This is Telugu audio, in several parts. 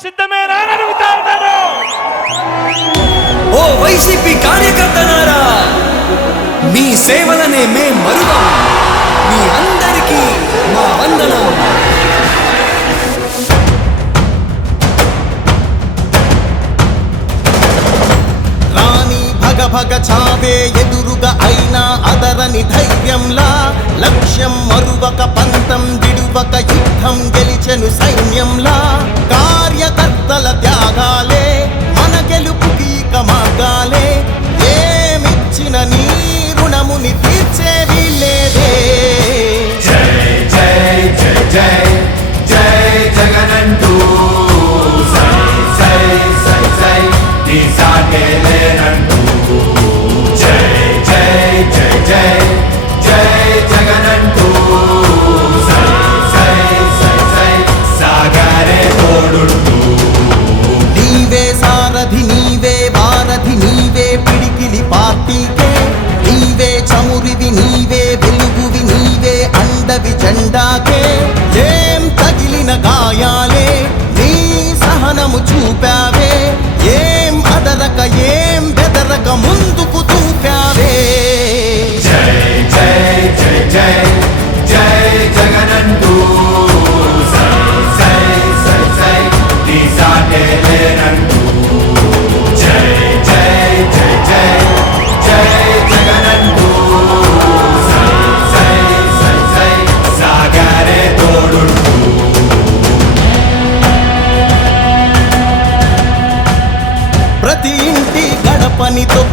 సిద్ధమేనా అని అడుగుతా ఉన్నాను ఓ వైసీపీ కార్యకర్తలారా మీ సేవలనే మే మరువం. మీ అందరికీ మా వందనం. రాణి భగ భగ చావే ఎదురుగా అయినా అదరని ధైర్యంలా లక్ష్యం మరువక పంతం విడువక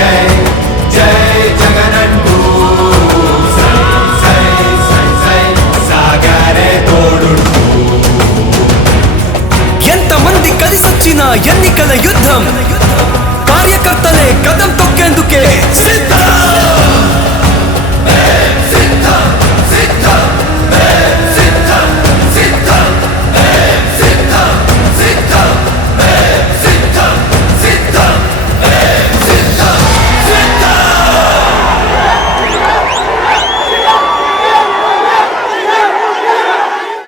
జై జై జగనంటూ. సాగరే కలిసొచ్చిన ఎన్నికల యుద్ధం? కార్యకర్తలే కదం తొక్కేందుకే సిద్ధం.